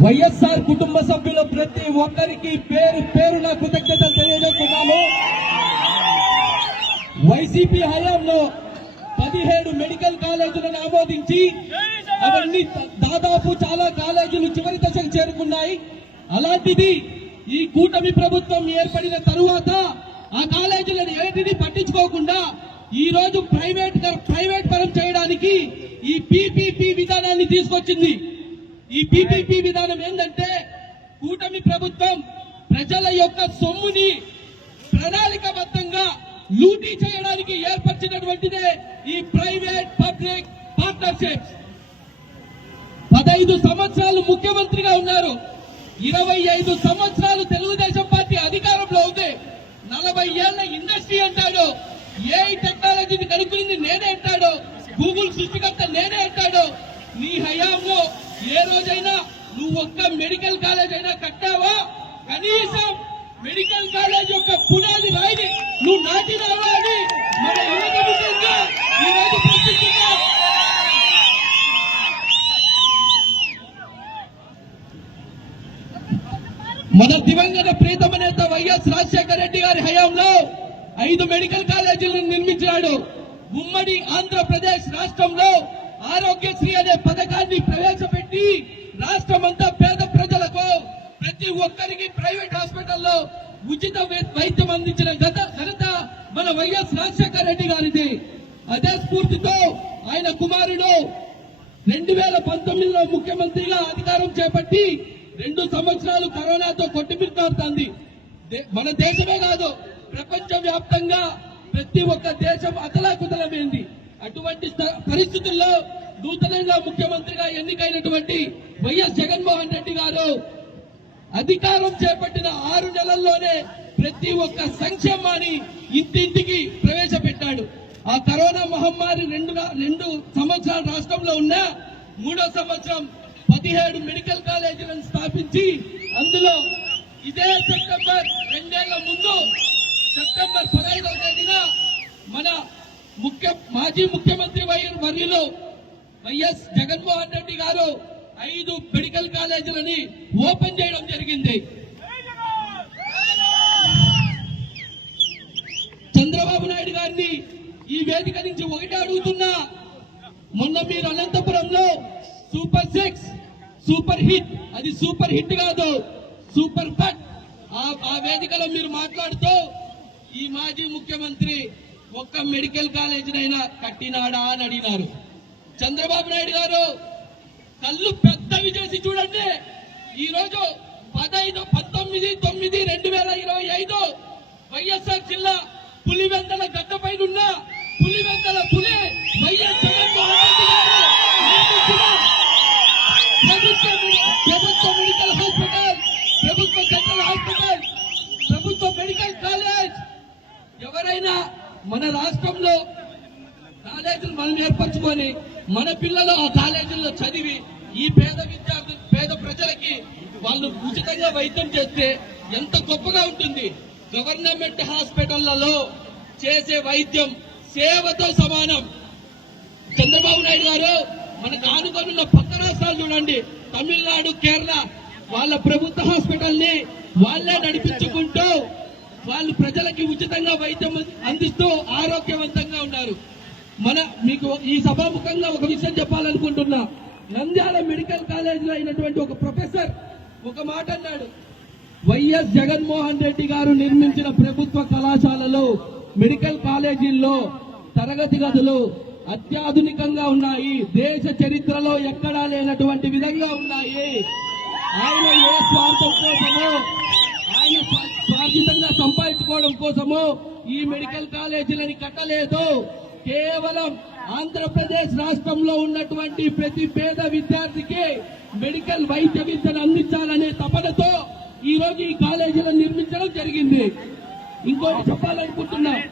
వైఎస్ఆర్ కుటుంబ సభ్యులు ప్రతి ఒక్కరికి పేరు పేరున కృతజ్ఞతలు తెలియజేస్తున్నాము. వైసీపీ హయాంలో పదిహేడు మెడికల్ కాలేజీలను ఆమోదించి అవన్నీ దాదాపు చాలా కాలేజీలు చివరి దశకు చేరుకున్నాయి. అలాంటిది ఈ కూటమి ప్రభుత్వం ఏర్పడిన తరువాత ఆ కాలేజీలను ఏటిని పట్టించుకోకుండా ఈ రోజు ప్రైవేట్ ప్రైవేట్ పరం చేయడానికి ఈ పీపీపీ విధానాన్ని తీసుకొచ్చింది. ఈ పీపీపీ విధానం ఏంటంటే కూటమి ప్రభుత్వం ప్రజల యొక్క సొమ్ముని ప్రణాళికబద్ధంగా లూటీ చేయడానికి ఏర్పరిచినటువంటిదే ఈ ప్రైవేట్ పబ్లిక్ పార్ట్నర్షిప్ పదైదు సంవత్సరాలు ముఖ్యమంత్రిగా ఉన్నారు. ఇరవై ఐదు సంవత్సరాలు తెలుగుదేశం పార్టీ అధికారంలో ఉంది. నలభై ఏళ్ళ ఇండస్ట్రీ అంటాడు. ఏ టెక్నాలజీని కనుక్కుంది నేనే అంటాడు. గూగుల్ సృష్టికర్త నేనే అంటాడు నీ హయాంలో ఏ రోజైనా నువ్వు ఒక్క మెడికల్ కాలేజ్ అయినా కట్టావా కనీసం మెడికల్ కాలేజ్ యొక్క పునాది రాయిని నువ్వు నాటినావా అని మన యువత ముఖ్యంగా ఈ రోజు ప్రశ్నిస్తున్నాం మన దివంగత ప్రీతమ నేత వైఎస్ రాజశేఖర రెడ్డి గారి హయాంలో ఐదు మెడికల్ కాలేజీలను నిర్మించినాడు. ఉమ్మడి ఆంధ్రప్రదేశ్ రాష్ట్రంలో ఆరోగ్యశ్రీ అనే పథకాన్ని ప్రవేశపెట్టి రాష్ట్రమంతా పేద ప్రజలకు ప్రతి ఒక్కరికి ప్రైవేట్ హాస్పిటల్లో ఉచిత వైద్యం అందించిన గత ఘనత మన వైఎస్ రాజశేఖర రెడ్డి గారిది. అదే స్ఫూర్తితో ఆయన కుమారుడు రెండు వేల పంతొమ్మిదిలో ముఖ్యమంత్రిగా అధికారం చేపట్టి రెండు సంవత్సరాలు కరోనాతో కొట్టుమిట్టాడుతోంది దే- మన దేశమే కాదు ప్రపంచ వ్యాప్తంగా ప్రతి ఒక్క దేశం అతలాకుతలమైంది. అటువంటి పరిస్థితుల్లో నూతనంగా ముఖ్యమంత్రిగా ఎన్నికైనటువంటి వైఎస్ జగన్మోహన్ రెడ్డి గారు అధికారం చేపట్టిన ఆరు నెలల్లోనే ప్రతి ఒక్క సంక్షేమాన్ని ఇంటింటికి ప్రవేశపెట్టాడు. ఆ కరోనా మహమ్మారి రెండు రెండు సంవత్సరాలు రాష్ట్రంలో ఉన్న మూడో సంవత్సరం పదిహేడు మెడికల్ కాలేజీలను స్థాపించి అందులో ఇదే సెప్టెంబర్ రెండేళ్ళ ముందు సెప్టెంబర్ పదహైదవ తేదీన మన ముఖ్య మాజీ ముఖ్యమంత్రి వై- వర్యులు వైఎస్ జగన్మోహన్ రెడ్డి గారు ఐదు మెడికల్ కాలేజీలని ఓపెన్ చేయడం జరిగింది. చంద్రబాబు నాయుడు గారిని ఈ వేదిక నుంచి ఒకటే అడుగుతున్నా. మొన్న మీరు అనంతపురంలో సూపర్ సిక్స్ సూపర్ హిట్. అది సూపర్ హిట్ కాదు సూపర్ ఫట్ ఆ ఆ వేదికలో మీరు మాట్లాడుతూ ఈ మాజీ ముఖ్యమంత్రి ఒక్క మెడికల్ కాలేజీనైనా కట్టినాడా అని అడిగినారు. చంద్రబాబు నాయుడు గారు కళ్ళు పెద్దవి చేసి చూడండి. ఈ రోజు పదహైదు పంతొమ్మిది తొమ్మిది రెండు వేల ఇరవై ఐదు వైఎస్ఆర్ జిల్లా పులివెందల గడ్డపైన ఉన్న పులివెందల పులి వైఎస్ జగన్మోహన్ రెడ్డి గారు ఎవరైనా మన రాష్ట్రంలో కాలేజీలు మనం ఏర్పరచుకొని మన పిల్లలు ఆ కాలేజీల్లో చదివి ఈ పేద విద్యార్థులు పేద ప్రజలకి వాళ్ళు ఉచితంగా వైద్యం చేస్తే ఎంత గొప్పగా ఉంటుంది. గవర్నమెంట్ హాస్పిటళ్ళలో చేసే వైద్యం సేవతో సమానం. చంద్రబాబు నాయుడు గారు మనకు ఆనుకొనున్న పక్క రాష్ట్రాలు చూడండి. తమిళనాడు కేరళ వాళ్ళ ప్రభుత్వ హాస్పిటల్ని వాళ్ళే నడిపించుకుంటూ వాళ్ళు ప్రజలకి ఉచితంగా వైద్యం అందిస్తూ ఆరోగ్యవంతంగా ఉన్నారు. మన మీకు ఈ సభాముఖంగా ఒక విషయం చెప్పాలనుకుంటున్నా. నంద్యాల మెడికల్ కాలేజీలో అయినటువంటి ఒక ప్రొఫెసర్ ఒక మాట అన్నాడు. వైఎస్ జగన్మోహన్ రెడ్డి గారు నిర్మించిన ప్రభుత్వ కళాశాలలో మెడికల్ కాలేజీల్లో తరగతి గదులు అత్యాధునికంగా ఉన్నాయి. దేశ చరిత్రలో ఎక్కడా లేనటువంటి విధంగా ఉన్నాయి. ఆయన ఏ స్వార్థం కోసమో ఆయన స్వ- సంపాదించుకోవడం కోసము ఈ మెడికల్ కాలేజీలని కట్టలేదు. కేవలం ఆంధ్రప్రదేశ్ రాష్ట్రంలో ఉన్నటువంటి ప్రతి పేద విద్యార్థికి మెడికల్ వైద్య విద్యను అందించాలనే తపనతో ఈ రోజు ఈ కాలేజీలను నిర్మించడం జరిగింది. ఇంకోటి చెప్పాలనుకుంటున్నా.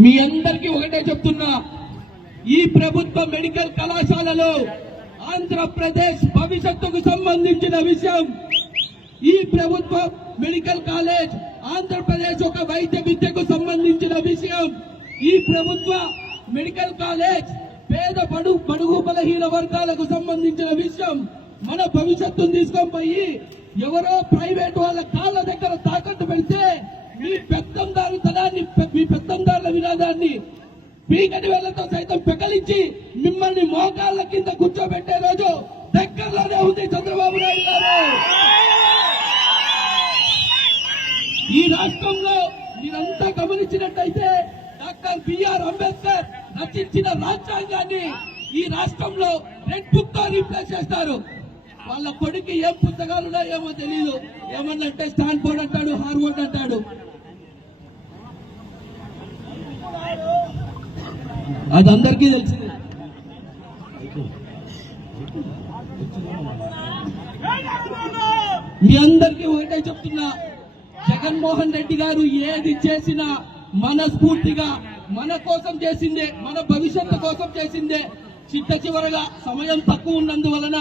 మీ అందరికీ ఒకటే చెప్తున్నా. ఈ ప్రభుత్వ మెడికల్ కళాశాలలో ఆంధ్రప్రదేశ్ భవిష్యత్తుకు సంబంధించిన విషయం. ఈ ప్రభుత్వ మెడికల్ కాలేజ్ ఆంధ్రప్రదేశ్ ఒక వైద్య విద్యకు సంబంధించిన విషయం. ఈ ప్రభుత్వ మెడికల్ కాలేజ్ పేద పడు పడుగు బలహీన వర్గాలకు సంబంధించిన విషయం. మన భవిష్యత్తును తీసుకొని పోయి ఎవరో ప్రైవేట్ వాళ్ళ కాళ్ళ దగ్గర తాకట్టు పెడితే మీ పెత్తందారు తనాన్ని మీ పెత్తందారుల వినాదాన్ని పీకటి వేళ్ళతో సైతం పెకలించి మిమ్మల్ని మోకాళ్ళ కింద కూర్చోబెట్టే రోజు దగ్గరలోనే ఉంది చంద్రబాబు నాయుడు గారు. ఈ రాష్ట్రంలో మీరంతా గమనించినట్టయితే డాక్టర్ బిఆర్ అంబేద్కర్ రచించిన రాజ్యాంగాన్ని ఈ రాష్ట్రంలో రెడ్ బుక్తో రీప్లేస్ చేస్తారు. వాళ్ళ కొడుకు ఏం పుస్తకాలు ఏమో తెలియదు ఏమన్నంటే స్టాన్ఫోర్డ్ అంటాడు హార్వర్డ్ అంటాడు. అది అందరికీ తెలిసింది. మీ అందరికీ ఒకటే చెప్తున్నా జగన్మోహన్ రెడ్డి గారు ఏది చేసినా మనస్ఫూర్తిగా మన కోసం చేసిందే మన భవిష్యత్తు కోసం చేసిందే. చిట్ట చివరగా సమయం తక్కువ ఉన్నందువలన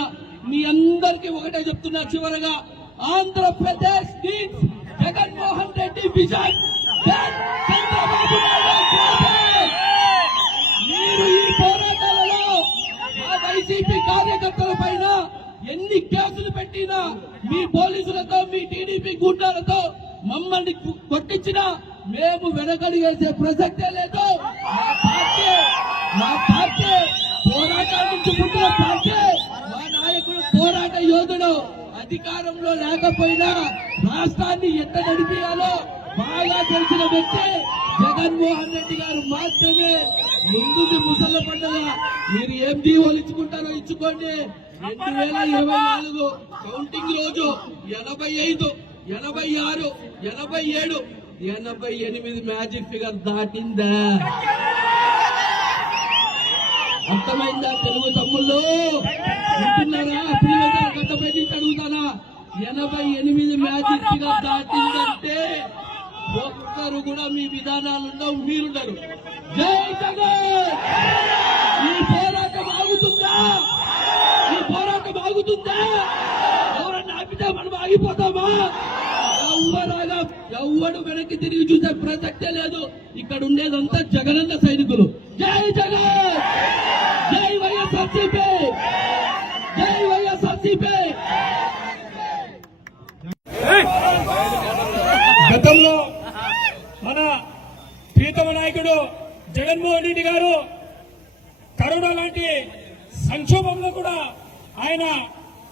మీ అందరికీ ఒకటే చెప్తున్నా చివరగా ఆంధ్రప్రదేశ్ జగన్మోహన్ రెడ్డి విజయ్ చంద్రబాబు నాయుడు. వైసీపీ కార్యకర్తల పైన ఎన్ని కేసులు పెట్టినా మీ పోలీసులతో మీ టీడీపీ గుండాలతో మమ్మల్ని కొట్టించినా మేము వెనకడి వేసే ప్రసక్తే లేదు. మా పార్టీ మా పార్టీ నుంచి పుట్టిన పార్టీ. మా నాయకుడు పోరాట యోధుడు అధికారంలో లేకపోయినా రాష్ట్రాన్ని ఎంత నడిపించాలో బాగా తెలిసిన వ్యక్తి జగన్మోహన్ రెడ్డి గారు మాత్రమే. ముందుది ముసళ్ళ పండుగ. మీరు ఏం దీవోలు ఇచ్చుకుంటారో ఇచ్చుకోండి. రెండు వేల ఇరవై నాలుగు కౌంటింగ్ రోజు ఎనభై ఐదు ఎనభై ఆరు ఎనభై ఏడు ఎనభై ఎనిమిది మ్యాజిక్ ఫిగర్ దాటిందా? అర్థమైందా తెలుగు తమ్ముళ్ళు? వింటున్నారా? పిల్లలు గడ్డపై నుంచి అడుగుతానా? ఎనభై ఎనిమిది మ్యాజిక్ ఫిగర్ దాటిందంటే ఒక్కరు కూడా మీ విధానాలుండవు మీరుండరు జై జగన్! ఈ పోరాటం ఆగుతుందా? ఈ పోరాటం ఆగుతుందా? ఎవరన్నా ఆపితే మనం ఆగిపోతామా? ఎవ్వరాగా ఎవ్వడు వెనక్కి తిరిగి చూసే ప్రసక్తే లేదు. ఇక్కడ ఉండేదంతా జగనన్న సైనికులు. జై జగన్ జై వైఎస్ఆర్సీపీ జై వైఎస్ఆర్సీపీ గతంలో మన ప్రీతమ నాయకుడు జగన్మోహన్ రెడ్డి గారు కరోనా లాంటి సంక్షోభంలో కూడా ఆయన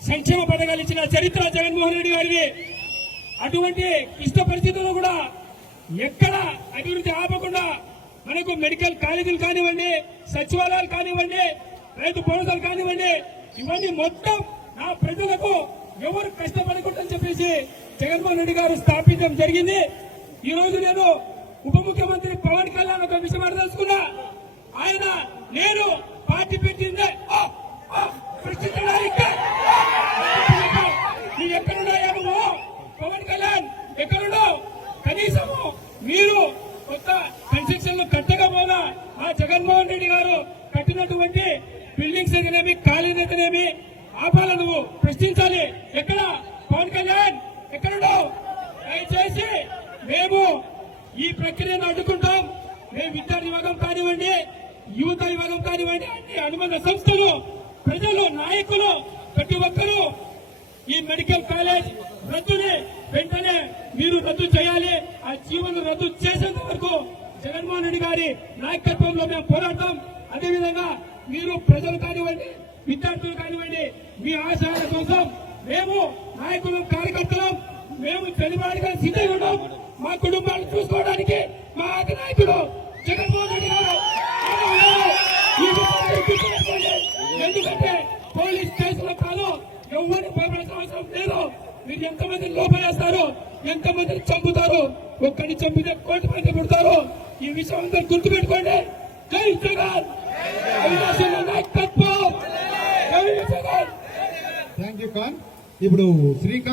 సంక్షేమ పథకాలు ఇచ్చిన చరిత్ర జగన్మోహన్ రెడ్డి గారిది. అటువంటి క్లిష్ట పరిస్థితుల్లో కూడా ఎక్కడ అభివృద్ధి ఆపకుండా మనకు మెడికల్ కాలేజీలు కానివ్వండి సచివాలయాలు కానివ్వండి రైతు భరోసాలు కానివ్వండి ఇవన్నీ మొత్తం నా ప్రజలకు ఎవరు కష్టపడకూడదని చెప్పేసి జగన్మోహన్ రెడ్డి గారు స్థాపించడం జరిగింది. ఈ రోజు నేను ఉప ముఖ్యమంత్రి పవన్ కళ్యాణ్ ఒక విషయం అడదలుచుకున్నా ఆయన నేను పార్టీ పెట్టిందే. ఆ, ఆ, ప్రశ్నించడానికి నువ్వు ఎక్కడున్నావు నువ్వు పవన్ కళ్యాణ్ ఎక్కడున్నావు కనీసము మీరు కొత్త కన్స్ట్రక్షన్లు కట్టకపోయినా ఆ జగన్మోహన్ రెడ్డి గారు కట్టినటువంటి బిల్డింగ్స్ అయితేనేమి ఖాళీలు అయితేనేమి ఆపాల నువ్వు? ప్రశ్నించాలి. ఎక్కడ? పవన్ కళ్యాణ్ ఎక్కడున్నావు దయచేసి మేము ఈ ప్రక్రియను అడ్డుకుంటాం. మేము విద్యార్థి విభాగం కానివ్వండి యువత విభాగం కానివ్వండి అన్ని అనుబంధ సంస్థలు ప్రజలు నాయకులు ప్రతి ఒక్కరూ ఈ మెడికల్ కాలేజ్ రద్దుని వెంటనే మీరు రద్దు చేయాలి. ఆ జీవన రద్దు చేసేంత వరకు జగన్మోహన్ రెడ్డి గారి నాయకత్వంలో మేము పోరాడతాం. అదేవిధంగా మీరు ప్రజలు కానివ్వండి విద్యార్థులు కానివ్వండి మీ ఆశయాల కోసం మేము నాయకులు కార్యకర్తలం మేము తెలివాడిగా సిద్ధంగా ఉంటాం మా కుటుంబాన్ని చూసుకోవడానికి మా అధినాయకుడు జగన్మోహన్ రెడ్డి గారు ఎందుకంటే పోలీస్ స్టేషన్ల కాదు ఎవరిని భయపడాల్సిన అవసరం లేదు. మీరు ఎంతమంది లోపలేస్తారు ఎంతమందిని చంపుతారు ఒక్కడిని చంపితే కోటి మంది పుడతారు. ఈ విషయం అందరూ గుర్తుపెట్టుకోండి. జై జగన్! నాయకత్వం! జై జగన్! Thank you Khan. ఇప్పుడు శ్రీకాంత్